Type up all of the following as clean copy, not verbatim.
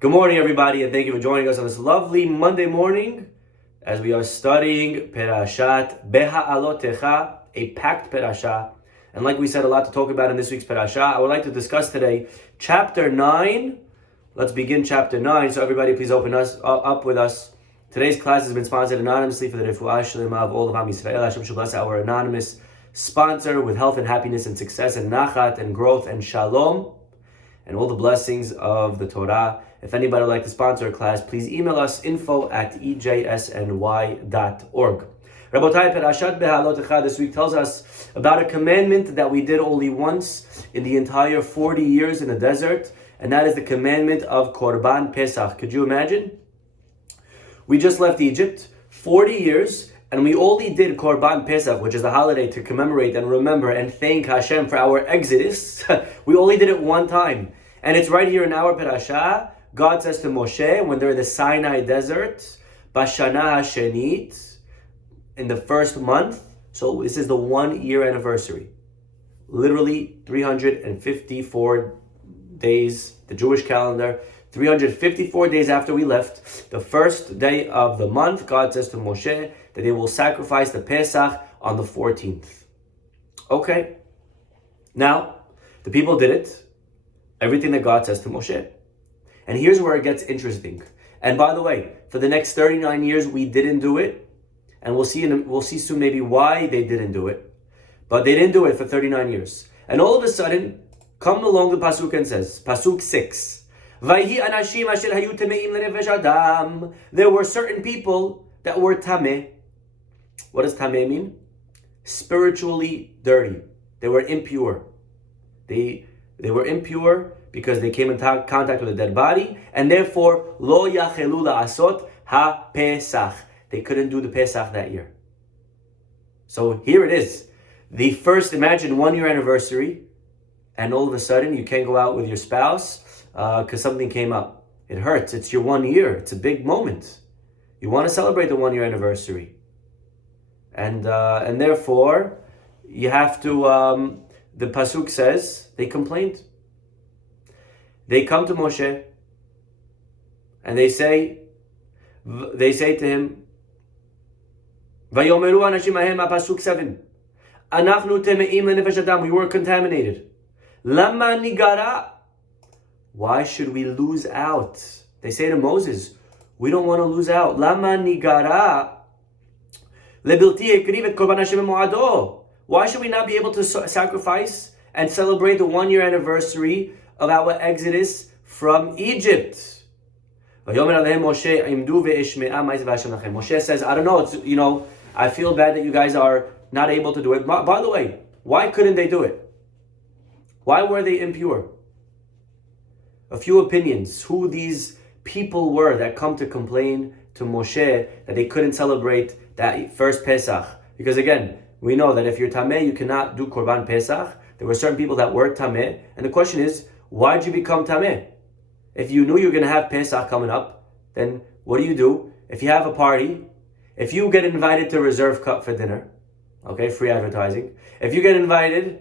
Good morning, everybody, and thank you for joining us on this lovely Monday morning as we are studying Perashat Behaalotecha, a packed Perashah. And like we said, a lot to talk about in this week's Perashah. I would like to discuss today chapter 9. Let's begin chapter 9. So everybody, please open us up with us. Today's class has been sponsored anonymously for the Refuah Shlema of all of Am Yisrael. Hashem should bless our anonymous sponsor with health and happiness and success and nachat and growth and shalom and all the blessings of the Torah. If anybody would like to sponsor a class, please email us info@ejsny.org. Rabotai, Perashat Behaalotecha this week tells us about a commandment that we did only once in the entire 40 years in the desert, and that is the commandment of Korban Pesach. Could you imagine? We just left Egypt 40 years, and we only did Korban Pesach, which is a holiday to commemorate and remember and thank Hashem for our exodus. We only did it one time. And it's right here in our Perashah. God says to Moshe, when they're in the Sinai desert, Bashana Hashenit, in the first month, so this is the 1 year anniversary. Literally 354 days, the Jewish calendar, 354 days after we left, the first day of the month, God says to Moshe that they will sacrifice the Pesach on the 14th. Okay. Now, the people did it. Everything that God says to Moshe. And here's where it gets interesting. And by the way, for the next 39 years, we didn't do it. And we'll see soon maybe why they didn't do it. But they didn't do it for 39 years. And all of a sudden, come along the Pasuk and says, Pasuk 6, there were certain people that were tameh. What does tameh mean? Spiritually dirty. They were impure. They were impure because they came in contact with a dead body, and therefore, lo yachelu la'asot ha-pesach. They couldn't do the Pesach that year. So here it is. The first, imagine 1 year anniversary, and all of a sudden you can't go out with your spouse because something came up. It hurts. It's your 1 year. It's a big moment. You want to celebrate the 1 year anniversary. And therefore, you have to, the Pasuk says, they complained. They come to Moshe and they say to him, Vayomeru anashim ahem, Pasuk 7. Anachnu teme'im lenefesh adam. We were contaminated. Lama nigara. Why should we lose out? They say to Moses, we don't want to lose out. Lama nigara. Lebilti ekriv et korban Hashem mo'ado. Why should we not be able to sacrifice and celebrate the 1 year anniversary of our exodus from Egypt? Moshe says, I don't know, I feel bad that you guys are not able to do it. By the way, why couldn't they do it? Why were they impure? A few opinions, who these people were that come to complain to Moshe that they couldn't celebrate that first Pesach. Because again, we know that if you're tameh, you cannot do Korban Pesach. There were certain people that were tameh, and the question is, why did you become tameh? If you knew you were going to have Pesach coming up, then what do? If you have a party, if you get invited to Reserve Cup for dinner, okay, free advertising. If you get invited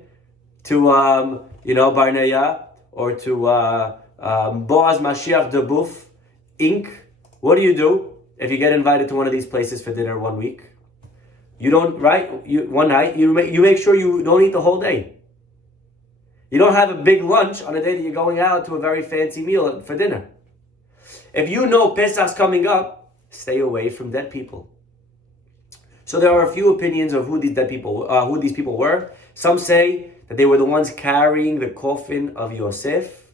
to, Barneya or to Boaz Mashiach de Bouf Inc., what do? If you get invited to one of these places for dinner 1 week? You don't, right? One night, you make sure you don't eat the whole day. You don't have a big lunch on a day that you're going out to a very fancy meal for dinner. If you know Pesach's coming up, stay away from dead people. So there are a few opinions of who these people were. Some say that they were the ones carrying the coffin of Yosef,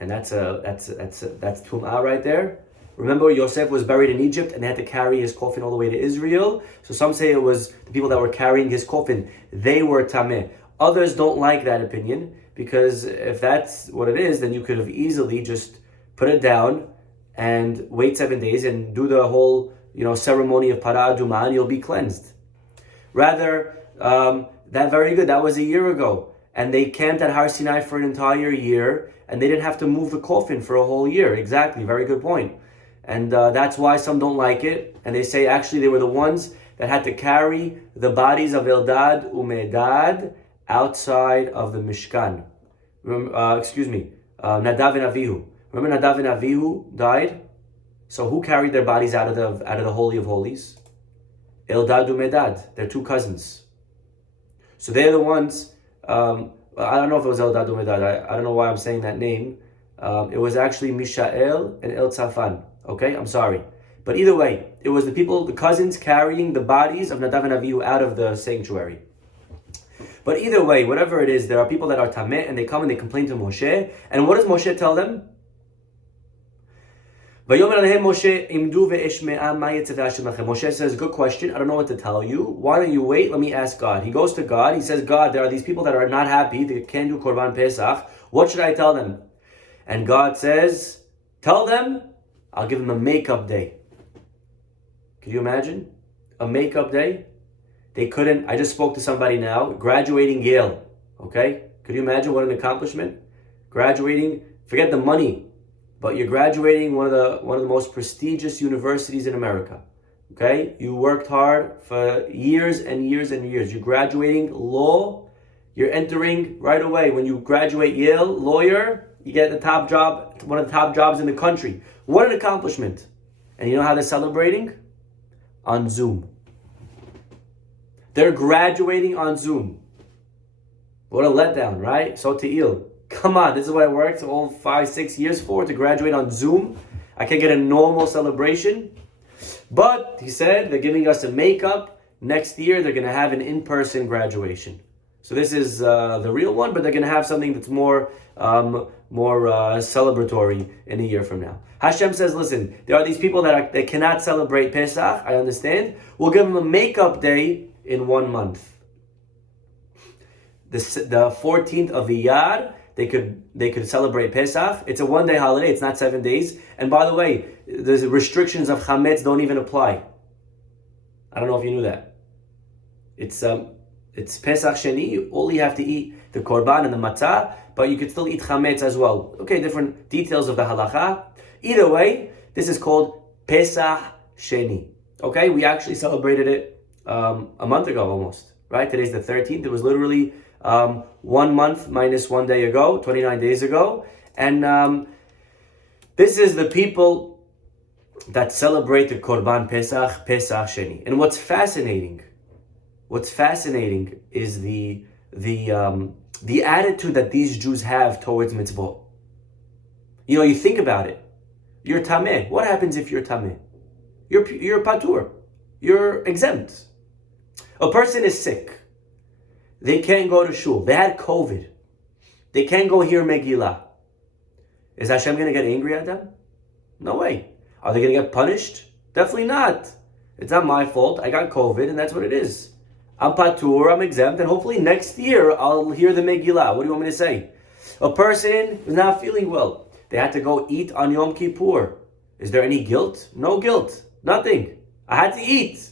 and that's Tum'ah right there. Remember, Yosef was buried in Egypt and they had to carry his coffin all the way to Israel. So some say it was the people that were carrying his coffin. They were tameh. Others don't like that opinion because if that's what it is, then you could have easily just put it down and wait 7 days and do the whole, ceremony of Parah Adumah and you'll be cleansed. Rather, that was a year ago. And they camped at Har Sinai for an entire year and they didn't have to move the coffin for a whole year. Exactly, very good point. And that's why some don't like it. And they say actually they were the ones that had to carry the bodies of Eldad Umedad outside of the Mishkan. Nadav and Avihu. Remember Nadav and Avihu died? So who carried their bodies out of the Holy of Holies? Eldad and Medad, they're two cousins. So they're the ones, I don't know if it was Eldad and Medad, I don't know why I'm saying that name. It was actually Mishael and El Tzafan. Okay, I'm sorry. But either way, it was the cousins carrying the bodies of Nadav and Avihu out of the sanctuary. But either way, whatever it is, there are people that are tameh and they come and they complain to Moshe. And what does Moshe tell them? Moshe says, good question, I don't know what to tell you. Why don't you wait? Let me ask God. He goes to God. He says, God, there are these people that are not happy. They can't do Korban Pesach. What should I tell them? And God says, tell them, I'll give them a makeup day. Can you imagine? A makeup day? They couldn't, I just spoke to somebody now, graduating Yale. Okay? Could you imagine what an accomplishment? Graduating, forget the money, but you're graduating one of the most prestigious universities in America. Okay? You worked hard for years and years and years. You're graduating law. You're entering right away. When you graduate Yale, lawyer, you get the top job, one of the top jobs in the country. What an accomplishment. And you know how they're celebrating? On Zoom. They're graduating on Zoom. What a letdown, right? So te'il. Come on, this is what I worked all 5-6 years for, to graduate on Zoom. I can get a normal celebration. But, he said, they're giving us a makeup. Next year, they're going to have an in-person graduation. So this is the real one, but they're going to have something that's more celebratory in a year from now. Hashem says, listen, there are these people they cannot celebrate Pesach, I understand. We'll give them a makeup day in 1 month. The 14th of Iyar, they could celebrate Pesach. It's a 1-day holiday, it's not 7 days. And by the way, the restrictions of Chametz don't even apply. I don't know if you knew that. It's Pesach Sheni, all you have to eat the Korban and the Matzah, but you could still eat Chametz as well. Okay, different details of the halacha. Either way, this is called Pesach Sheni. Okay, we actually celebrated it a month ago almost, right? Today's the 13th. It was literally 1 month minus 1 day ago, 29 days ago. And this is the people that celebrate the Korban Pesach, Pesach Sheni. And what's fascinating is the attitude that these Jews have towards mitzvot. You know, you think about it. You're tameh. What happens if you're tameh? You're patur. You're exempt. A person is sick. They can't go to shul. They had COVID. They can't go hear Megillah. Is Hashem going to get angry at them? No way. Are they going to get punished? Definitely not. It's not my fault. I got COVID and that's what it is. I'm patur, I'm exempt, and hopefully next year I'll hear the Megillah. What do you want me to say? A person is not feeling well. They had to go eat on Yom Kippur. Is there any guilt? No guilt. Nothing. I had to eat.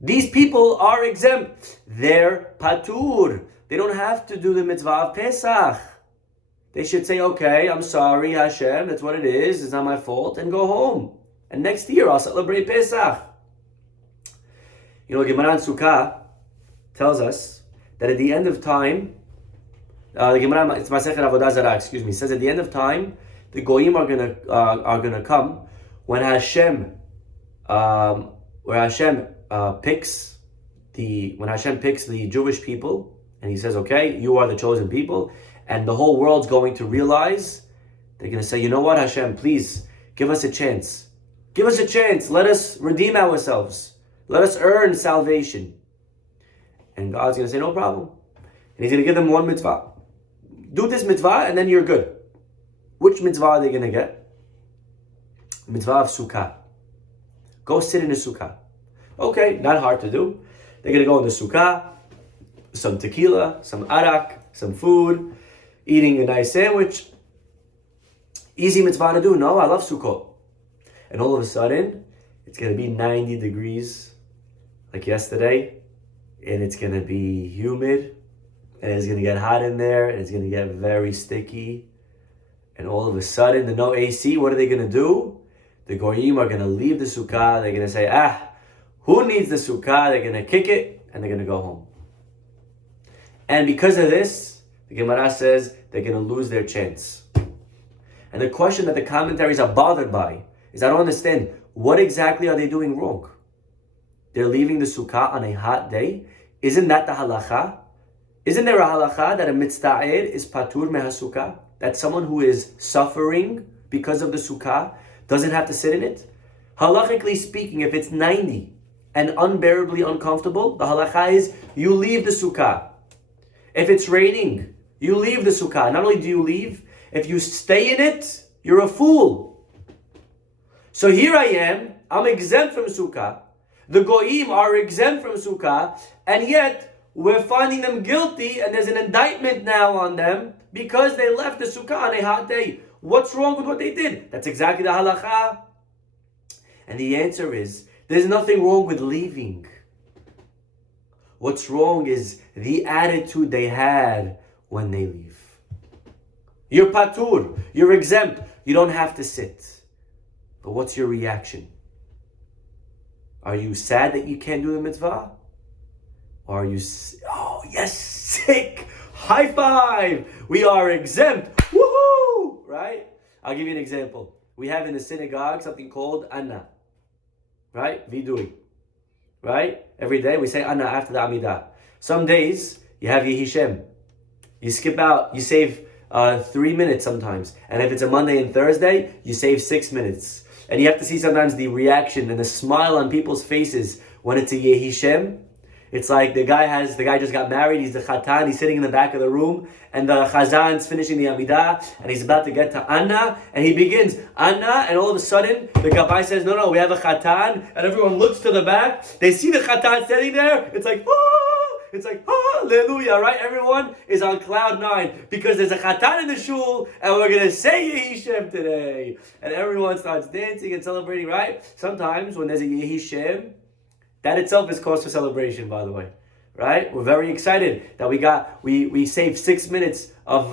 These people are exempt. They're patur. They don't have to do the mitzvah of Pesach. They should say, okay, I'm sorry, Hashem, that's what it is. It's not my fault, and go home. And next year I'll celebrate Pesach. You know, Gemara in Sukkah tells us that at the end of time, the Gemara, it's Masechet Avodah Zarah, says at the end of time, the Goyim are gonna come when Hashem picks the Jewish people, and He says, okay, you are the chosen people, and the whole world's going to realize. They're gonna say, you know what, Hashem, please give us a chance. Give us a chance. Let us redeem ourselves. Let us earn salvation. And God's going to say, no problem. And He's going to give them one mitzvah. Do this mitzvah and then you're good. Which mitzvah are they going to get? The mitzvah of Sukkah. Go sit in a Sukkah. Okay, not hard to do. They're going to go in the Sukkah, some tequila, some arak, some food, eating a nice sandwich. Easy mitzvah to do. No, I love Sukkot. And all of a sudden, it's going to be 90 degrees like yesterday, and it's going to be humid, and it's going to get hot in there, and it's going to get very sticky, and all of a sudden, the no AC, what are they going to do? The Goyim are going to leave the Sukkah, they're going to say, who needs the Sukkah? They're going to kick it, and they're going to go home. And because of this, the Gemara says they're going to lose their chance. And the question that the commentaries are bothered by is, I don't understand, what exactly are they doing wrong? They're leaving the sukkah on a hot day. Isn't that the halacha? Isn't there a halacha that a mitzta'er is patur mehasukkah? That someone who is suffering because of the sukkah doesn't have to sit in it? Halachically speaking, if it's 90 and unbearably uncomfortable, the halacha is you leave the sukkah. If it's raining, you leave the sukkah. Not only do you leave, if you stay in it, you're a fool. So here I am, I'm exempt from sukkah. The goyim are exempt from sukkah, and yet we're finding them guilty, and there's an indictment now on them because they left the sukkah on a hot day. What's wrong with what they did? That's exactly the halacha. And the answer is, there's nothing wrong with leaving. What's wrong is the attitude they had when they leave. You're patur, you're exempt, you don't have to sit. But what's your reaction? Are you sad that you can't do the mitzvah? Or are you, oh yes, sick, high five, we are exempt, woohoo, right? I'll give you an example. We have in the synagogue something called Anna, right? Vidui, right? Every day we say Anna after the Amidah. Some days you have Yehishem. You skip out, you save 3 minutes sometimes. And if it's a Monday and Thursday, you save 6 minutes. And you have to see sometimes the reaction and the smile on people's faces when it's a Yehishem. It's like the guy just got married, he's the Khatan, he's sitting in the back of the room, and the Chazan's finishing the Amidah, and he's about to get to Anna, and he begins, Anna, and all of a sudden, the Gabbai says, no, we have a Khatan, and everyone looks to the back, they see the Khatan standing there, it's like, hallelujah, right? Everyone is on cloud 9, because there's a Khatan in the shul, and we're going to say Yehishem today. And everyone starts dancing and celebrating, right? Sometimes, when there's a Yehishem, that itself is cause for celebration, by the way, right? We're very excited that we saved 6 minutes of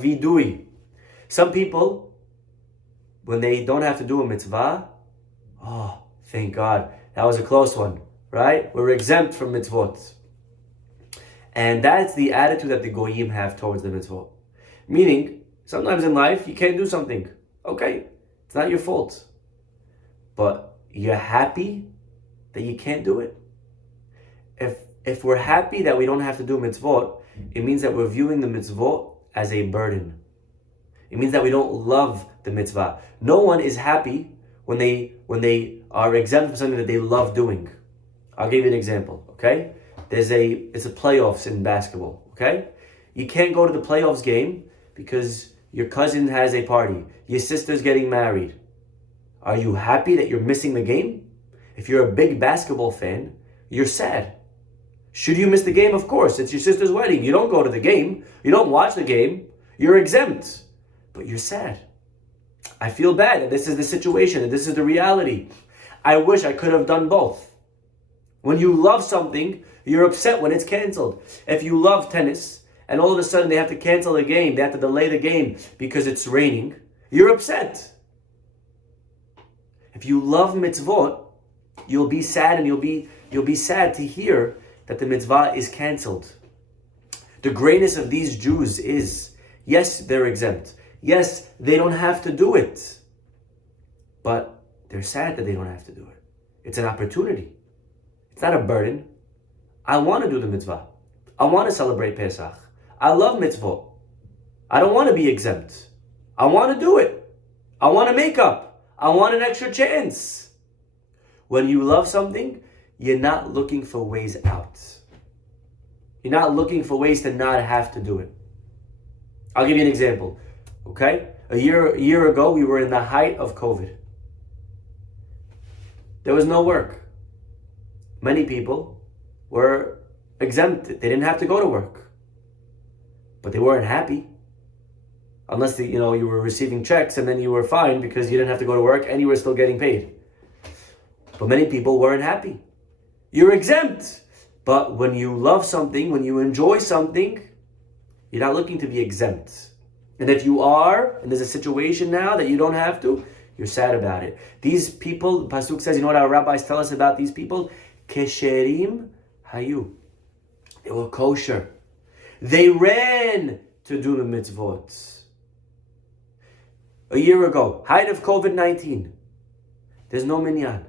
vidui. Some people, when they don't have to do a mitzvah, oh, thank God, that was a close one, right? We're exempt from mitzvot. And that's the attitude that the goyim have towards the mitzvot. Meaning, sometimes in life, you can't do something. Okay, it's not your fault. But you're happy that you can't do it. If we're happy that we don't have to do mitzvot, it means that we're viewing the mitzvot as a burden. It means that we don't love the mitzvah. No one is happy when they are exempt from something that they love doing. I'll give you an example, okay? It's a playoffs in basketball, okay? You can't go to the playoffs game because your cousin has a party. Your sister's getting married. Are you happy that you're missing the game? If you're a big basketball fan, you're sad. Should you miss the game? Of course, it's your sister's wedding. You don't go to the game. You don't watch the game. You're exempt. But you're sad. I feel bad that this is the situation and this is the reality. I wish I could have done both. When you love something, you're upset when it's canceled. If you love tennis and all of a sudden they have to cancel the game, they have to delay the game because it's raining, you're upset. If you love mitzvot, you'll be sad, and you'll be sad to hear that the mitzvah is canceled. The greatness of these Jews is, yes, they're exempt. Yes, they don't have to do it. But they're sad that they don't have to do it. It's an opportunity. It's not a burden. I want to do the mitzvah. I want to celebrate Pesach. I love mitzvot. I don't want to be exempt. I want to do it. I want to make up. I want an extra chance. When you love something, you're not looking for ways out. You're not looking for ways to not have to do it. I'll give you an example, okay? A year ago, we were in the height of COVID. There was no work. Many people were exempted. They didn't have to go to work. But they weren't happy. Unless you were receiving checks and then you were fine because you didn't have to go to work and you were still getting paid. But many people weren't happy. You're exempt. But when you love something, when you enjoy something, you're not looking to be exempt. And if you are, and there's a situation now that you don't have to, you're sad about it. These people, the Pasuk says, you know what our rabbis tell us about these people? Kesherim hayu. They were kosher. They ran to do the mitzvot. a year ago, height of COVID-19. There's no minyan.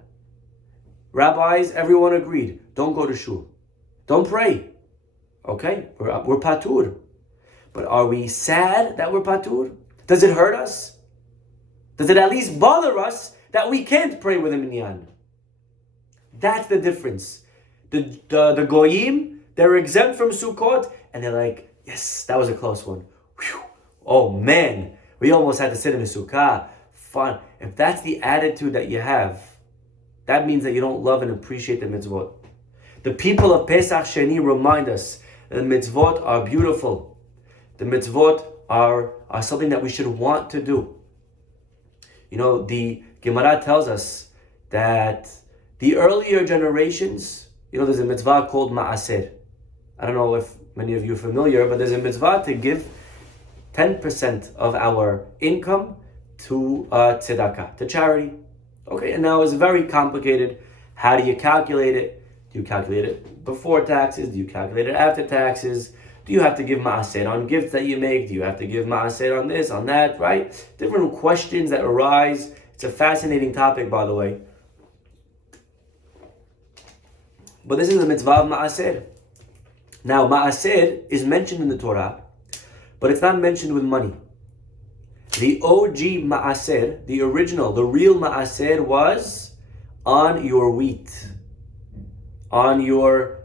Rabbis, everyone agreed, don't go to shul. Don't pray. Okay, we're patur. But are we sad that we're patur? Does it hurt us? Does it at least bother us that we can't pray with a minyan? That's the difference. The goyim, they're exempt from Sukkot, and they're like, yes, that was a close one. Whew. Oh man, we almost had to sit in a sukkah. Fun. If that's the attitude that you have, that means that you don't love and appreciate the mitzvot. The people of Pesach Sheni remind us that the mitzvot are beautiful. The mitzvot are something that we should want to do. You know, the Gemara tells us that the earlier generations, you know, there's a mitzvah called ma'aser. I don't know if many of you are familiar, but there's a mitzvah to give 10% of our income to tzedakah, to charity. Okay, and now it's very complicated. How do you calculate it? Do you calculate it before taxes? Do you calculate it after taxes? Do you have to give ma'aser on gifts that you make? Do you have to give ma'aser on this, on that, right? Different questions that arise. It's a fascinating topic, by the way. But this is the mitzvah of ma'aser. Now, ma'aser is mentioned in the Torah, but it's not mentioned with money. The OG ma'aser, the original, the real ma'aser was on your wheat, on your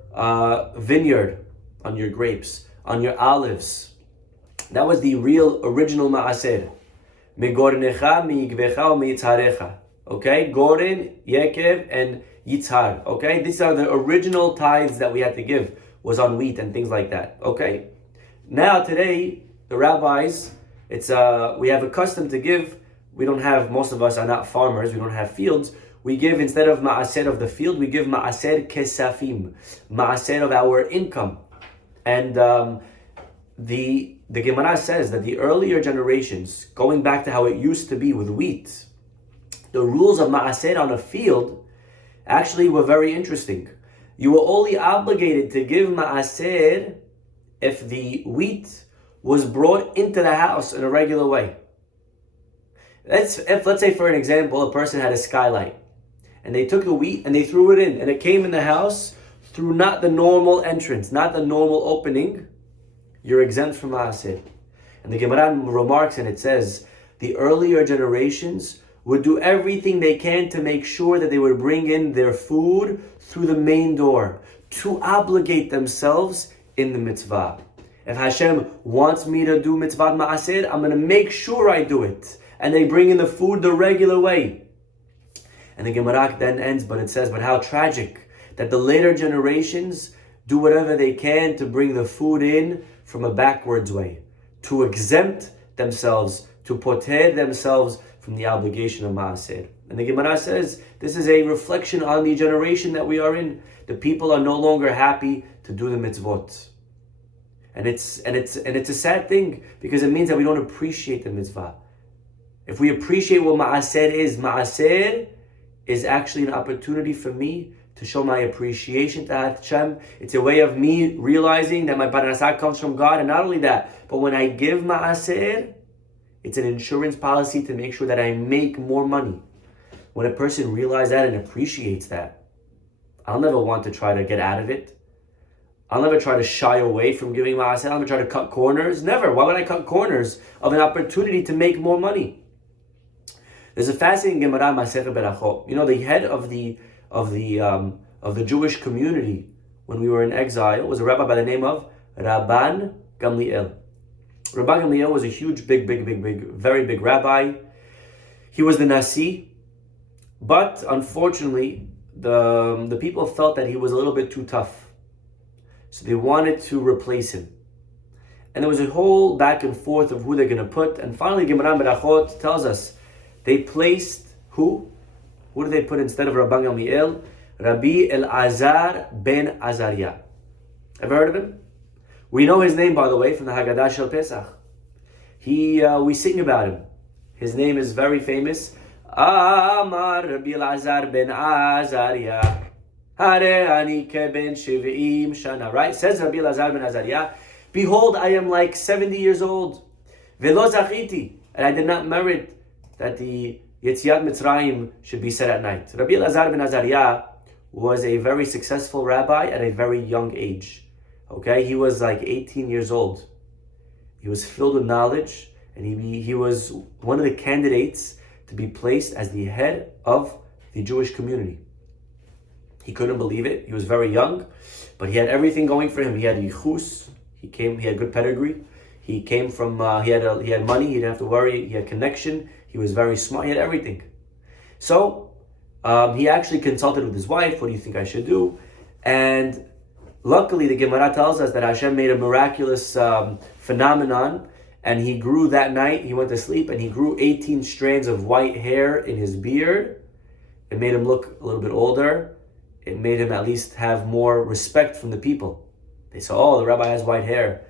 vineyard, on your grapes, on your olives. That was the real original ma'aser. Megornecha, miigvecha, miyitzharecha. Okay, Goren, Yekev, and Yitzhar. Okay, these are the original tithes that we had to give, was on wheat and things like that. Okay, now today the rabbis, it's we have a custom to give. We don't have, most of us are not farmers. We don't have fields. We give, instead of ma'aser of the field, we give ma'aser kesafim, ma'aser of our income. And the Gemara says that the earlier generations, going back to how it used to be with wheat, the rules of ma'aser on a field actually were very interesting. You were only obligated to give ma'aser if the wheat was brought into the house in a regular way. Let's say, for an example, a person had a skylight, and they took the wheat and they threw it in, and it came in the house through not the normal entrance, not the normal opening. You're exempt from ma'aser. And the Gemara remarks, and it says, the earlier generations would do everything they can to make sure that they would bring in their food through the main door, to obligate themselves in the mitzvah. If Hashem wants me to do mitzvah ma'aser, I'm going to make sure I do it. And they bring in the food the regular way. And the Gemara then ends, but it says, but how tragic that the later generations do whatever they can to bring the food in from a backwards way, to exempt themselves, to poter themselves from the obligation of ma'aser. And the Gemara says this is a reflection on the generation that we are in. The people are no longer happy to do the mitzvot. And it's a sad thing, because it means that we don't appreciate the mitzvah. If we appreciate what ma'aser is actually an opportunity for me to show my appreciation to Hashem. It's a way of me realizing that my parnasah comes from God, and not only that, but when I give ma'aser, it's an insurance policy to make sure that I make more money. When a person realizes that and appreciates that, I'll never want to try to get out of it. I'll never try to shy away from giving ma'aser. I'll never try to cut corners. Never. Why would I cut corners of an opportunity to make more money? There's a fascinating Gemara Masechet Berachot. You know, the head of the Jewish community when we were in exile was a rabbi by the name of Rabban Gamliel. Rabban Gamliel was a huge, very big rabbi. He was the Nasi, but unfortunately, the people felt that he was a little bit too tough. So they wanted to replace him. And there was a whole back and forth of who they're going to put. And finally, Gemara Berachot tells us they placed who? Who did they put instead of Rabban Gamliel? Rabbi Elazar ben Azariah. Ever heard of him? We know his name, by the way, from the Haggadah Shel Pesach. We sing about him. His name is very famous. Amar Rabbi Elazar ben Azariah. Hare ani keben shiv'im shana. Right? Says Rabbi Elazar ben Azariah, behold, I am like 70 years old. Velo zachiti. And I did not merit that the Yetziat Mitzrayim should be said at night. Rabbi Elazar ben Azariah was a very successful rabbi at a very young age. Okay, he was like 18 years old. He was filled with knowledge, and he was one of the candidates to be placed as the head of the Jewish community. He couldn't believe it. He was very young, but he had everything going for him. He had yichus. He had good pedigree. He came from, he had money. He didn't have to worry. He had connection. He was very smart. He had everything. So he actually consulted with his wife. What do you think I should do? And luckily, the Gemara tells us that Hashem made a miraculous phenomenon, and he grew that night. He went to sleep, and he grew 18 strands of white hair in his beard. It made him look a little bit older. It made him at least have more respect from the people. They saw, oh, the rabbi has white hair.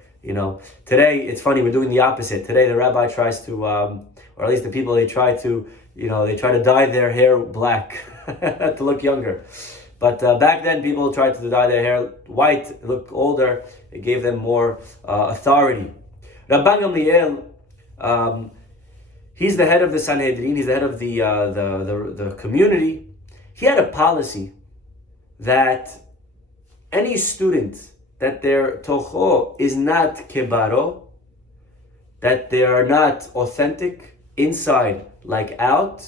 Today, it's funny, we're doing the opposite. Today, the rabbi tries to, or at least the people, they try to dye their hair black to look younger. But back then, people tried to dye their hair white, look older. It gave them more authority. Rabban Gamliel, he's the head of the Sanhedrin. He's the head of the community. He had a policy that any student that their toho is not kebaro, that they are not authentic inside like out,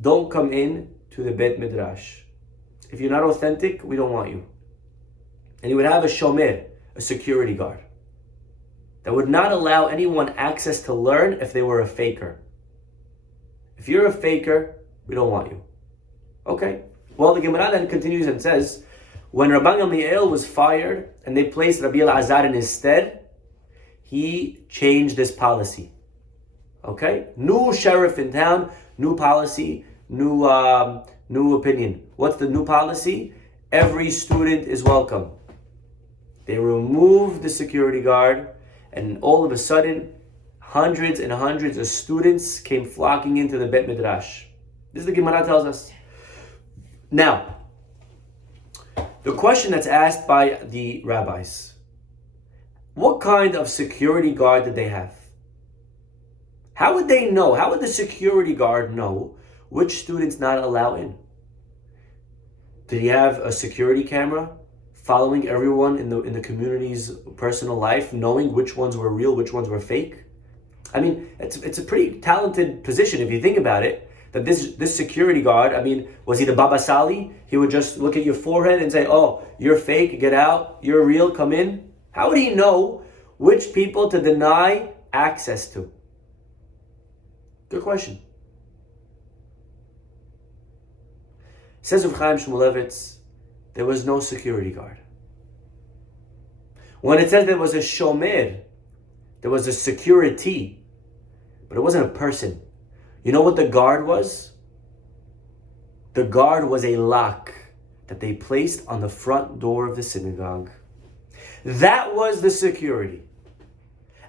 don't come in to the Beit Midrash. If you're not authentic, we don't want you. And he would have a shomer, a security guard, that would not allow anyone access to learn if they were a faker. If you're a faker, we don't want you. Okay. Well, the Gemara then continues and says, when Rabban Gamliel was fired and they placed Rabbi Elazar in his stead, he changed this policy. Okay? New sheriff in town, new policy, new opinion. What's the new policy? Every student is welcome. They removed the security guard, and all of a sudden, hundreds and hundreds of students came flocking into the Bet Midrash. This is the Gemara tells us. Now, the question that's asked by the rabbis, what kind of security guard did they have? How would they know? How would the security guard know which students not allow in? Did he have a security camera following everyone in the community's personal life, knowing which ones were real, which ones were fake? I mean, it's a pretty talented position if you think about it. That this security guard, I mean, was he the Baba Sali? He would just look at your forehead and say, oh, you're fake, get out, you're real, come in. How would he know which people to deny access to? Good question. Says Rav Chaim Shmulevitz, there was no security guard. When it says there was a shomer, there was a security, but it wasn't a person. You know what the guard was? The guard was a lock that they placed on the front door of the synagogue. That was the security.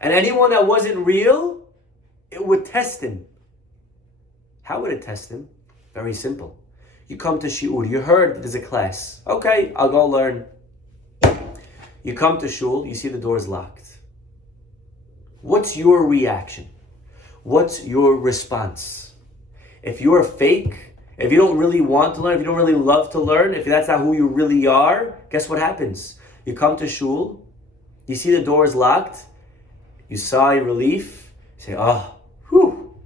And anyone that wasn't real, it would test him. How would it test him? Very simple. You come to shiur, you heard that there's a class. Okay, I'll go learn. You come to shul, you see the door is locked. What's your reaction? What's your response? If you're fake, if you don't really want to learn, if you don't really love to learn, if that's not who you really are, guess what happens? You come to shul, you see the door is locked, you sigh relief, you say, oh, whew,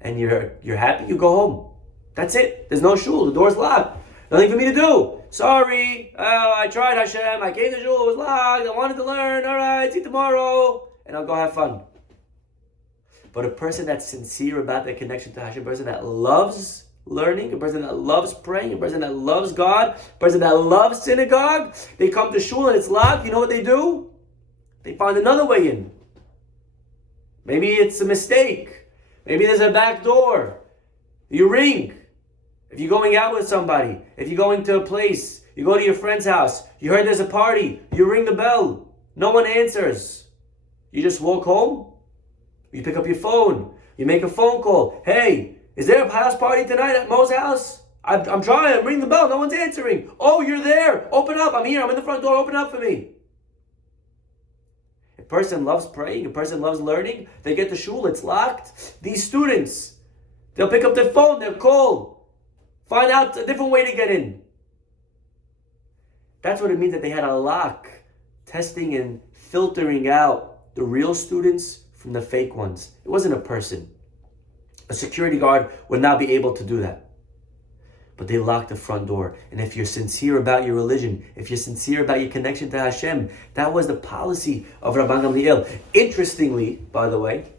and you're happy, you go home. That's it. There's no shul, the door's locked. Nothing for me to do. Sorry, I tried Hashem, I came to shul, it was locked, I wanted to learn, all right, see you tomorrow, and I'll go have fun. But a person that's sincere about their connection to Hashem, a person that loves learning, a person that loves praying, a person that loves God, a person that loves synagogue, they come to shul and it's locked, you know what they do? They find another way in. Maybe it's a mistake. Maybe there's a back door. You ring. If you're going out with somebody, if you're going to a place, you go to your friend's house, you heard there's a party, you ring the bell, no one answers. You just walk home, you pick up your phone, you make a phone call. Hey, is there a house party tonight at Mo's house? I'm trying, ring the bell, no one's answering. Oh, you're there, open up, I'm here, I'm in the front door, open up for me. A person loves praying, a person loves learning, they get to shul, it's locked. These students, They'll pick up their phone, they'll call, find out a different way to get in. That's what it means that they had a lock, testing and filtering out the real students from the fake ones. It wasn't a person. A security guard would not be able to do that. But they locked the front door. And if you're sincere about your religion, if you're sincere about your connection to Hashem, that was the policy of Rabban Gamliel. Interestingly, by the way,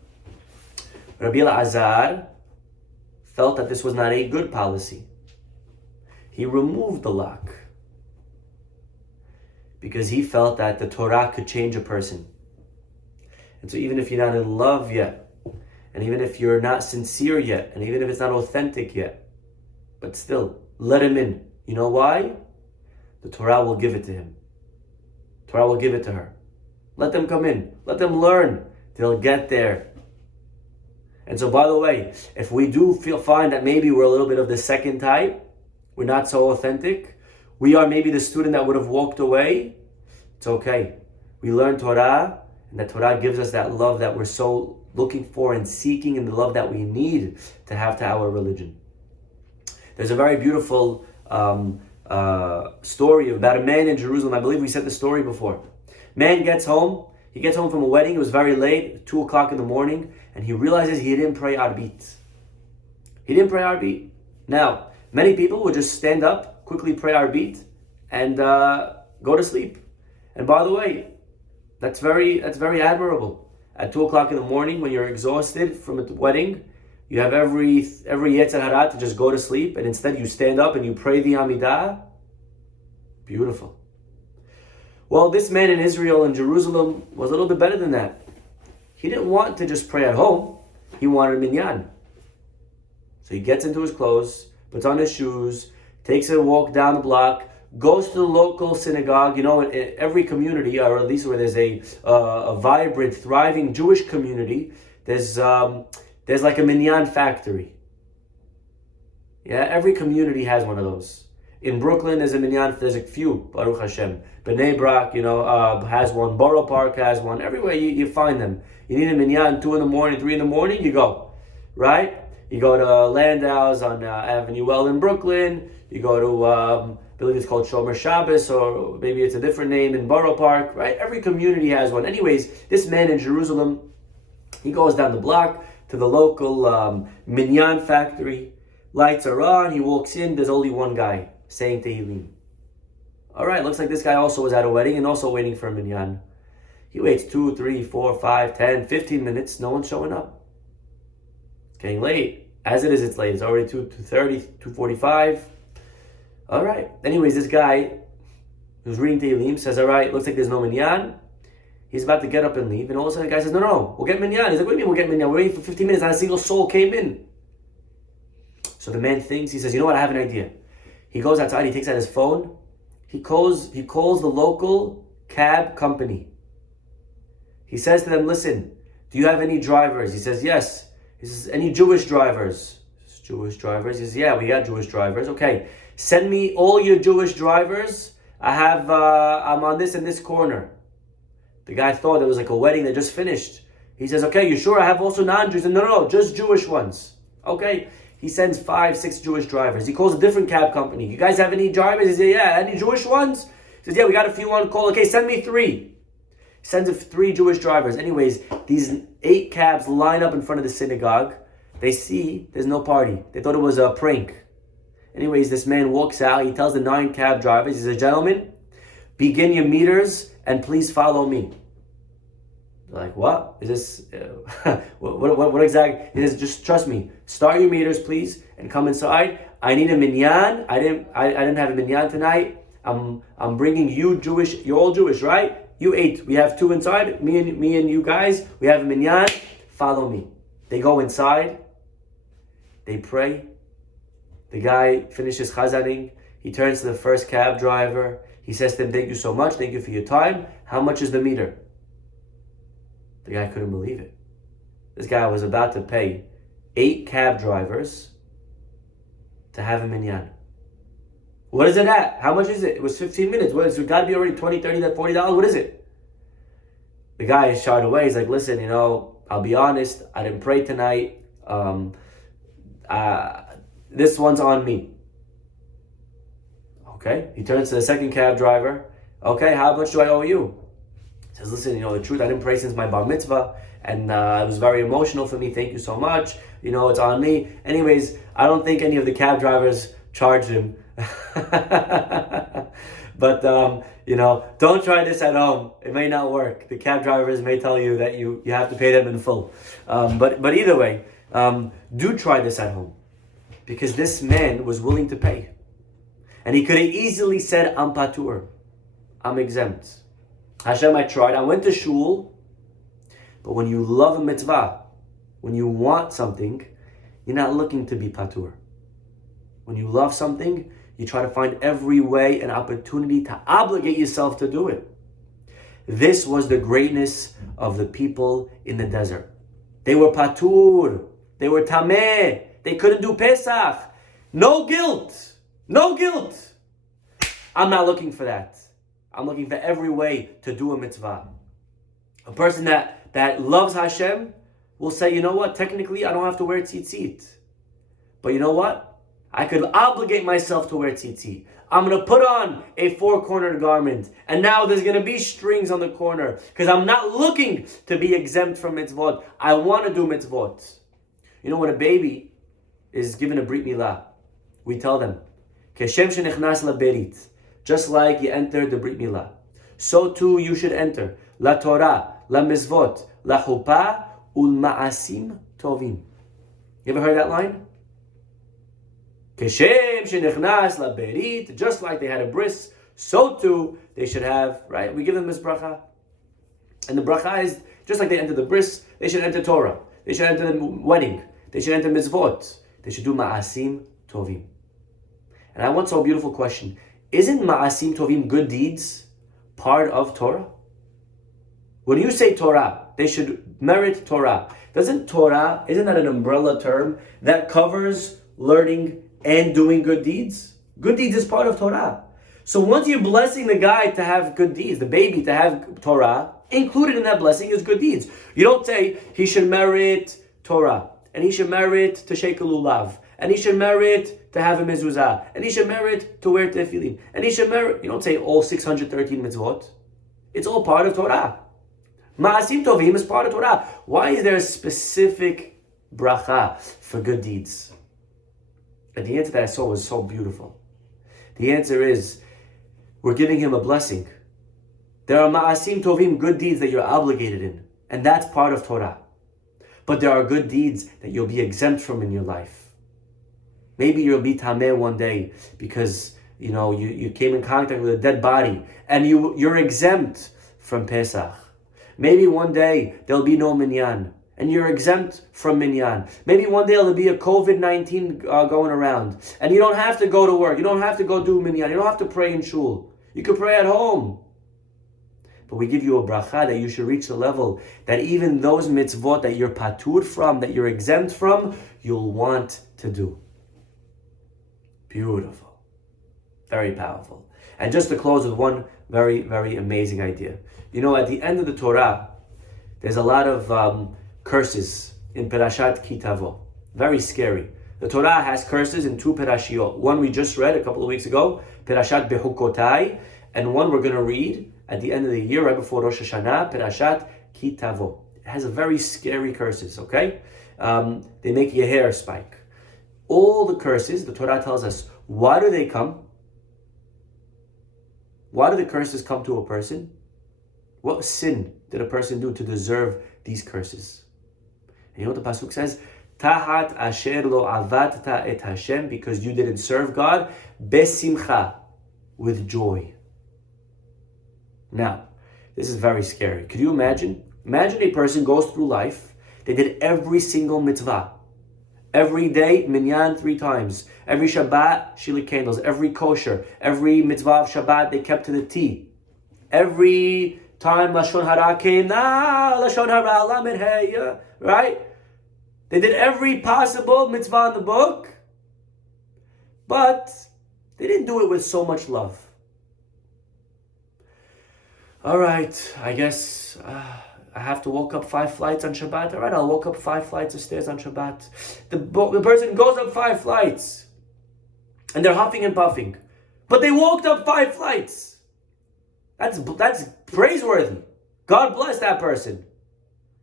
Rabbi Elazar felt that this was not a good policy. He removed the lock because he felt that the Torah could change a person. And so even if you're not in love yet, and even if you're not sincere yet, and even if it's not authentic yet, but still, let him in. You know why? The Torah will give it to him. Torah will give it to her. Let them come in. Let them learn. They'll get there. And so, by the way, if we do find that maybe we're a little bit of the second type, we're not so authentic, we are maybe the student that would have walked away, it's okay. We learn Torah, and that Torah gives us that love that we're so looking for and seeking, and the love that we need to have to our religion. There's a very beautiful story about a man in Jerusalem. I believe we said the story before. Man gets home. He gets home from a wedding. It was very late, 2 o'clock in the morning, and he realizes he didn't pray Arbit. He didn't pray Arbit. Now, many people would just stand up, quickly pray Arbit, and go to sleep. And by the way, that's very admirable. At 2 o'clock in the morning, when you're exhausted from a wedding, you have every Yetzer Hara to just go to sleep, and instead you stand up and you pray the Amidah. Beautiful. Well, this man in Israel and Jerusalem was a little bit better than that. He didn't want to just pray at home. He wanted a minyan. So he gets into his clothes, puts on his shoes, takes a walk down the block, goes to the local synagogue. You know, in every community, or at least where there's a vibrant, thriving Jewish community, there's like a minyan factory. Yeah, every community has one of those. In Brooklyn, there's a minyan. There's a few, Baruch Hashem. Bnei Brak, has one. Borough Park has one. Everywhere you find them. You need a minyan 2 in the morning, 3 in the morning, you go. Right? You go to Landau's on Avenue L in Brooklyn. You go to, I believe it's called Shomer Shabbos, or maybe it's a different name in Borough Park. Right? Every community has one. Anyways, this man in Jerusalem, he goes down the block to the local minyan factory. Lights are on. He walks in. There's only one guy saying Tehillim. All right, looks like this guy also was at a wedding and also waiting for a minyan. He waits 2, 3, 4, 5, 10, 15 minutes. No one's showing up. It's getting late. As it is, it's late. It's already 2:30, 2:45. All right. Anyways, this guy who's reading Tehillim says, all right, looks like there's no minyan. He's about to get up and leave, and all of a sudden the guy says, no, we'll get minyan. He's like, what do you mean we'll get minyan? We're waiting for 15 minutes, not a single soul came in. So the man thinks, he says, you know what, I have an idea. He goes outside, he takes out his phone, he calls the local cab company. He says to them, listen, do you have any drivers? He says, yes. He says, any Jewish drivers? Jewish drivers? He says, yeah, we got Jewish drivers. Okay, send me all your Jewish drivers. I'm on this and this corner. The guy thought it was like a wedding that just finished. He says, okay, you sure? I have also non-Jews. And no, just Jewish ones. Okay. He sends 5, 6 Jewish drivers. He calls a different cab company. You guys have any drivers? He says, yeah. Any Jewish ones? He says, yeah, we got a few on call. Okay, send me 3. He sends 3 Jewish drivers. Anyways, these 8 cabs line up in front of the synagogue. They see there's no party. They thought it was a prank. Anyways, this man walks out. He tells the 9 cab drivers, he says, gentlemen, begin your meters and please follow me. They're like, what? Is this, what exactly? He says, just trust me. Start your meters, please, and come inside. I need a minyan. I didn't have a minyan tonight. I'm bringing you Jewish. You're all Jewish, right? You 8. We have 2 inside. Me and you guys. We have a minyan. Follow me. They go inside. They pray. The guy finishes chazaning. He turns to the first cab driver. He says to him, thank you so much. Thank you for your time. How much is the meter? The guy couldn't believe it. This guy was about to pay 8 cab drivers to have a minyan. What is it at? How much is it? It was 15 minutes. What is it? Got to be already $20, $30, $40. What is it? The guy shied away. He's like, listen, I'll be honest. I didn't pray tonight. this one's on me. Okay, he turns to the second cab driver. Okay, how much do I owe you? He says, listen, the truth, I didn't pray since my bar mitzvah, and it was very emotional for me. Thank you so much. It's on me. Anyways, I don't think any of the cab drivers charged him. But, don't try this at home. It may not work. The cab drivers may tell you that you have to pay them in full. But either way, do try this at home. Because this man was willing to pay. And he could have easily said, I'm patur. I'm exempt. Hashem, I tried. I went to shul. But when you love a mitzvah, when you want something, you're not looking to be patur. When you love something, you try to find every way and opportunity to obligate yourself to do it. This was the greatness of the people in the desert. They were patur. They were tameh. They couldn't do Pesach. No guilt. No guilt. I'm not looking for that. I'm looking for every way to do a mitzvah. A person that loves Hashem will say, you know what? Technically, I don't have to wear tzitzit. But you know what? I could obligate myself to wear tzitzit. I'm going to put on a four-cornered garment. And now there's going to be strings on the corner. Because I'm not looking to be exempt from mitzvot. I want to do mitzvot. When a baby is given a brit milah, we tell them, Keshem shenichnas laberit. Just like you entered the brit milah, so too you should enter la Torah, la mizvot, la chuppah, ul ma'asim tovim. You ever heard that line? Keshem shenichnas laberit. Just like they had a bris, so too they should have, right? We give them this bracha. And the bracha is, just like they enter the bris, they should enter Torah. They should enter the wedding. They should enter mizvot. They should do ma'asim tovim. And I once saw a beautiful question. Isn't ma'asim tovim, good deeds, part of Torah? When you say Torah, they should merit Torah. Isn't that an umbrella term that covers learning and doing good deeds? Good deeds is part of Torah. So once you're blessing the guy to have good deeds, the baby to have Torah, included in that blessing is good deeds. You don't say he should merit Torah, and he should merit to shake a lulav, and he should merit to have a mezuzah, and he should merit to wear tefillin, and he should merit. You don't say all 613 mitzvot. It's all part of Torah. Ma'asim tovim is part of Torah. Why is there a specific bracha for good deeds? And the answer that I saw was so beautiful. The answer is, we're giving him a blessing. There are ma'asim tovim, good deeds that you're obligated in, and that's part of Torah. But there are good deeds that you'll be exempt from in your life. Maybe you'll be tameh one day because you came in contact with a dead body and you're exempt from Pesach. Maybe one day there'll be no minyan and you're exempt from minyan. Maybe one day there'll be a COVID-19 going around and you don't have to go to work. You don't have to go do minyan. You don't have to pray in shul. You can pray at home. But we give you a bracha that you should reach the level that even those mitzvot that you're patur from, that you're exempt from, you'll want to do. Beautiful. Very powerful. And just to close with one very, very amazing idea. At the end of the Torah, there's a lot of curses in Perashat Ki Tavo. Very scary. The Torah has curses in two Perashiot. One we just read a couple of weeks ago, Perashat Behaalotecha, and one we're going to read at the end of the year, right before Rosh Hashanah, Perashat Ki Tavo. It has a very scary curses, okay? They make your hair spike. All the curses, the Torah tells us, why do they come? Why do the curses come to a person? What sin did a person do to deserve these curses? And you know what the pasuk says? Tahat asher lo avadta et Hashem, because you didn't serve God, besimcha, with joy. Now, this is very scary. Could you imagine? Imagine a person goes through life, they did every single mitzvah. Every day, minyan 3 times. Every Shabbat, shili candles. Every kosher. Every mitzvah of Shabbat, they kept to the T. Every time Lashon Hara came, Lashon Hara, Lamed Hey, right? They did every possible mitzvah in the book, but they didn't do it with so much love. All right, I guess I have to walk up 5 flights on Shabbat. All right, I'll walk up 5 flights of stairs on Shabbat. The person goes up 5 flights and they're huffing and puffing, but they walked up 5 flights. That's praiseworthy. God bless that person.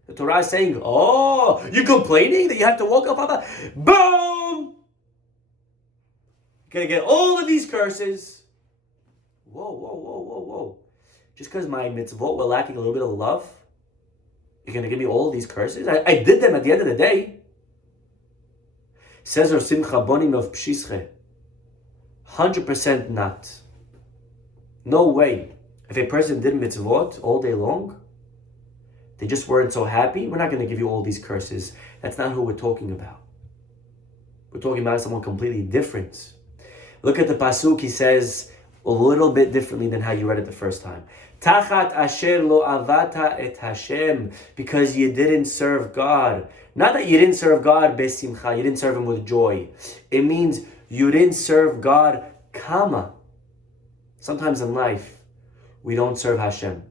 The Torah is saying, oh, you're complaining that you have to walk up 5 flights? Boom! You're going to get all of these curses. Whoa. Just because my mitzvot were lacking a little bit of love, you're going to give me all these curses? I did them at the end of the day. Says Rav Simcha Bonim of Pshische, 100% not. No way. If a person did mitzvot all day long, they just weren't so happy, we're not going to give you all these curses. That's not who we're talking about. We're talking about someone completely different. Look at the pasuk, he says a little bit differently than how you read it the first time. Tachat asher lo avata et Hashem, because you didn't serve God. Not that you didn't serve God besimcha, you didn't serve Him with joy. It means you didn't serve God kama. Sometimes in life, we don't serve Hashem.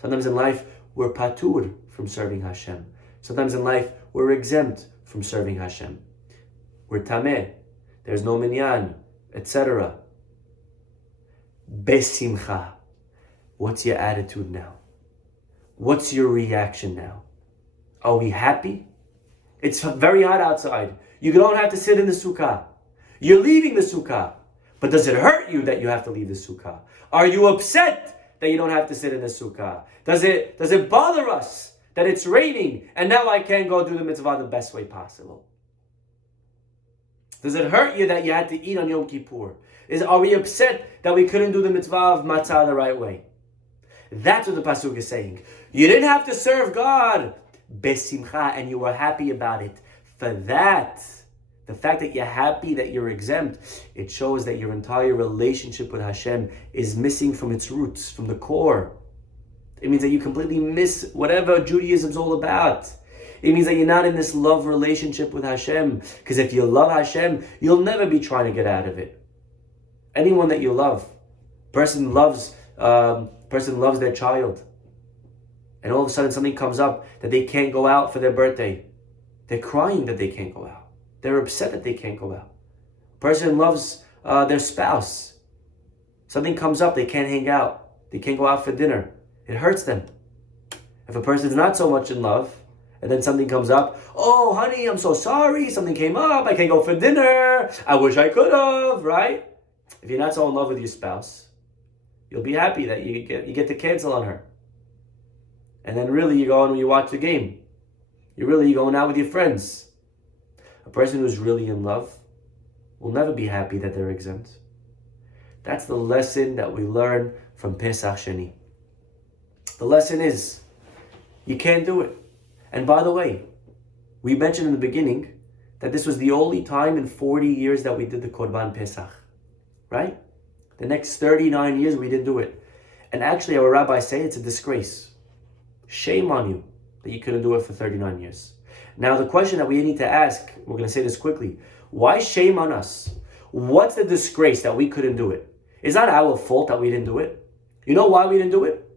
Sometimes in life, we're patur from serving Hashem. Sometimes in life, we're exempt from serving Hashem. We're tameh. There's no minyan, etc. Besimcha. What's your attitude now? What's your reaction now? Are we happy? It's very hot outside. You don't have to sit in the sukkah. You're leaving the sukkah. But does it hurt you that you have to leave the sukkah? Are you upset that you don't have to sit in the sukkah? Does it bother us that it's raining and now I can't go do the mitzvah the best way possible? Does it hurt you that you had to eat on Yom Kippur? Are we upset that we couldn't do the mitzvah of matzah the right way? That's what the pasuk is saying. You didn't have to serve God besimcha, and you were happy about it. For that, the fact that you're happy that you're exempt, it shows that your entire relationship with Hashem is missing from its roots, from the core. It means that you completely miss whatever Judaism's all about. It means that you're not in this love relationship with Hashem. Because if you love Hashem, you'll never be trying to get out of it. Anyone that you love, person loves their child, and all of a sudden something comes up that they can't go out for their birthday. They're crying that they can't go out. They're upset that they can't go out. Person loves their spouse. Something comes up, they can't hang out. They can't go out for dinner. It hurts them. If a person's not so much in love, and then something comes up, oh honey, I'm so sorry, something came up, I can't go for dinner, I wish I could have, right? If you're not so in love with your spouse, you'll be happy that you get to cancel on her. And then really you go and you watch the game. You're going out with your friends. A person who's really in love will never be happy that they're exempt. That's the lesson that we learn from Pesach Sheni. The lesson is, you can't do it. And by the way, we mentioned in the beginning that this was the only time in 40 years that we did the Korban Pesach. Right? The next 39 years we didn't do it. And actually our rabbis say it's a disgrace. Shame on you that you couldn't do it for 39 years. Now the question that we need to ask, we're going to say this quickly, why shame on us? What's the disgrace that we couldn't do it? It's not our fault that we didn't do it. You know why we didn't do it?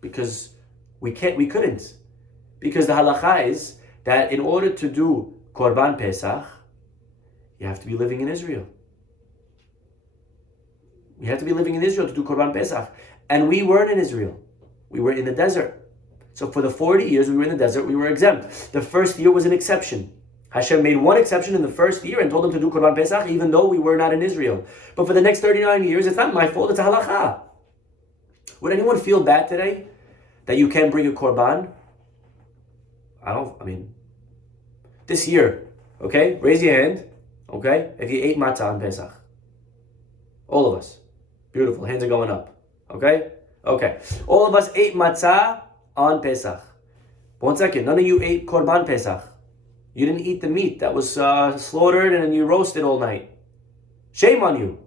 Because we couldn't. Because the halacha is that in order to do Korban Pesach, you have to be living in Israel. We had to be living in Israel to do Korban Pesach. And we weren't in Israel. We were in the desert. So for the 40 years we were in the desert, we were exempt. The first year was an exception. Hashem made one exception in the first year and told them to do Korban Pesach even though we were not in Israel. But for the next 39 years, it's not my fault, it's a halacha. Would anyone feel bad today that you can't bring a Korban? This year, okay? Raise your hand, okay? If you ate matzah on Pesach. All of us. Beautiful. Hands are going up. Okay? Okay. All of us ate matzah on Pesach. 1 second. None of you ate Korban Pesach. You didn't eat the meat that was slaughtered and then you roasted all night. Shame on you.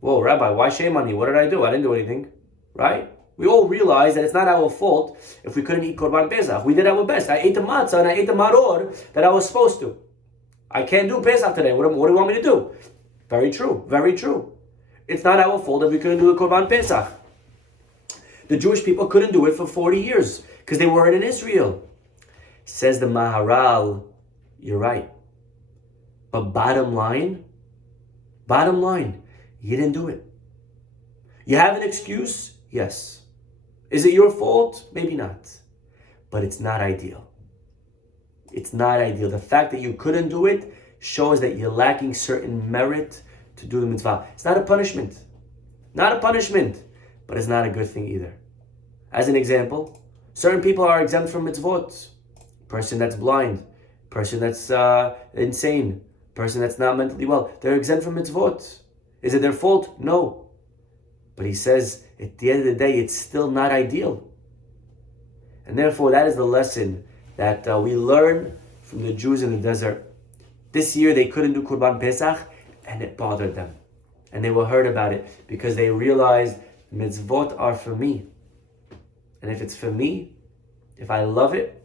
Whoa, Rabbi, why shame on you? What did I do? I didn't do anything. Right? We all realize that it's not our fault if we couldn't eat Korban Pesach. We did our best. I ate the matzah and I ate the maror that I was supposed to. I can't do Pesach today. What do you want me to do? Very true. Very true. It's not our fault that we couldn't do the Korban Pesach. The Jewish people couldn't do it for 40 years because they weren't in Israel. Says the Maharal, you're right. But bottom line, you didn't do it. You have an excuse? Yes. Is it your fault? Maybe not. But it's not ideal. It's not ideal. The fact that you couldn't do it shows that you're lacking certain merit to do the mitzvah. It's not a punishment. Not a punishment. But it's not a good thing either. As an example, certain people are exempt from mitzvot. Person that's blind. Person that's insane. Person that's not mentally well. They're exempt from mitzvot. Is it their fault? No. But he says, at the end of the day, it's still not ideal. And therefore, that is the lesson that we learn from the Jews in the desert. This year, they couldn't do Kurban Pesach, and it bothered them. And they were hurt about it because they realized mitzvot are for me. And if it's for me, if I love it,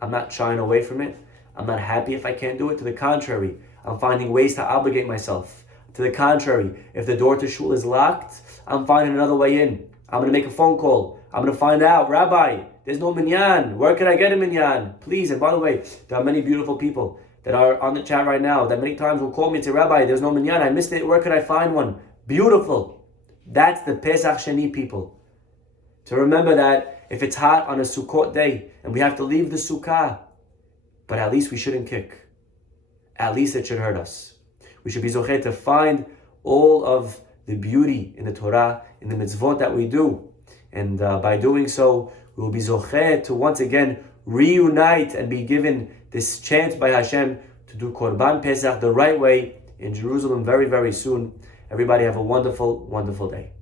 I'm not shying away from it. I'm not happy if I can't do it. To the contrary, I'm finding ways to obligate myself. To the contrary, if the door to shul is locked, I'm finding another way in. I'm going to make a phone call. I'm going to find out, Rabbi, there's no minyan. Where can I get a minyan? Please. And by the way, there are many beautiful people that are on the chat right now that many times will call me and say, Rabbi, there's no minyan. I missed it. Where could I find one? Beautiful. That's the Pesach Sheni people. To remember that if it's hot on a Sukkot day and we have to leave the Sukkah, but at least we shouldn't kick. At least it should hurt us. We should be zocheh to find all of the beauty in the Torah, in the mitzvot that we do. And by doing so, we will be zocheh to once again reunite and be given this chance by Hashem to do Korban Pesach the right way in Jerusalem very, very soon. Everybody have a wonderful, wonderful day.